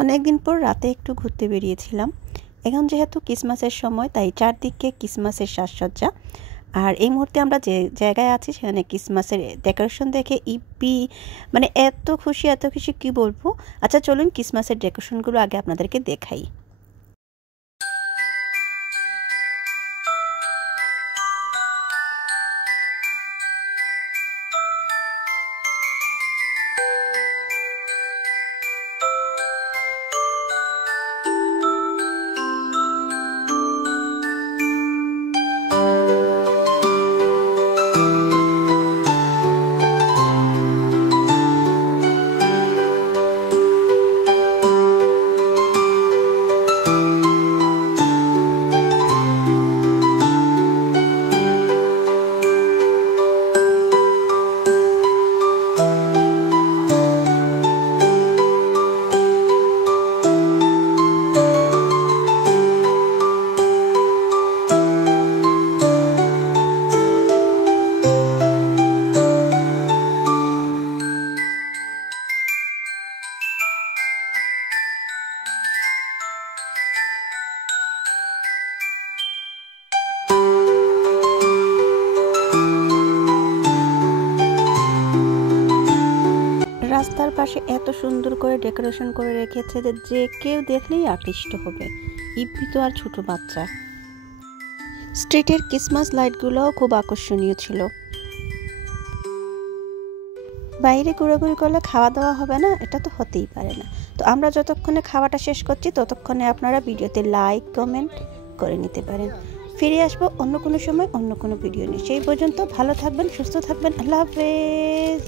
অনেকদিন পর রাতে একটু ঘুরতে বেরিয়েছিলাম। এখন যেহেতু ক্রিসমাসের সময়, তাই চারদিকে ক্রিসমাসের সাজসজ্জা। আর এই মুহূর্তে আমরা যে জায়গায় আছি সেখানে ক্রিসমাসের ডেকোরেশন দেখে ইপি মানে এত খুশি এত খুশি কি বলবো। আচ্ছা চলুন ক্রিসমাসের ডেকোরেশনগুলো আগে আপনাদেরকে দেখাই। রাস্তার পাশে এত সুন্দর করে ডেকোরেশন করে রেখেছে যে কেউ দেখলেই আকৃষ্ট হবে। ইপি তো আর ছোট বাচ্চা। স্ট্রিটের ক্রিসমাস লাইটগুলোও খুব আকর্ষণীয় ছিল। বাইরে ঘোরাঘুরি করলে খাওয়া দাওয়া হবে না, এটা তো হতেই পারে না। তো আমরা যতক্ষণে খাওয়াটা শেষ করছি ততক্ষণে আপনারা ভিডিওতে লাইক কমেন্ট করে নিতে পারেন। ফিরে আসবো অন্য কোনো সময় অন্য কোনো ভিডিও নিয়ে। সেই পর্যন্ত ভালো থাকবেন, সুস্থ থাকবেন। আল্লাহ হাফেজ।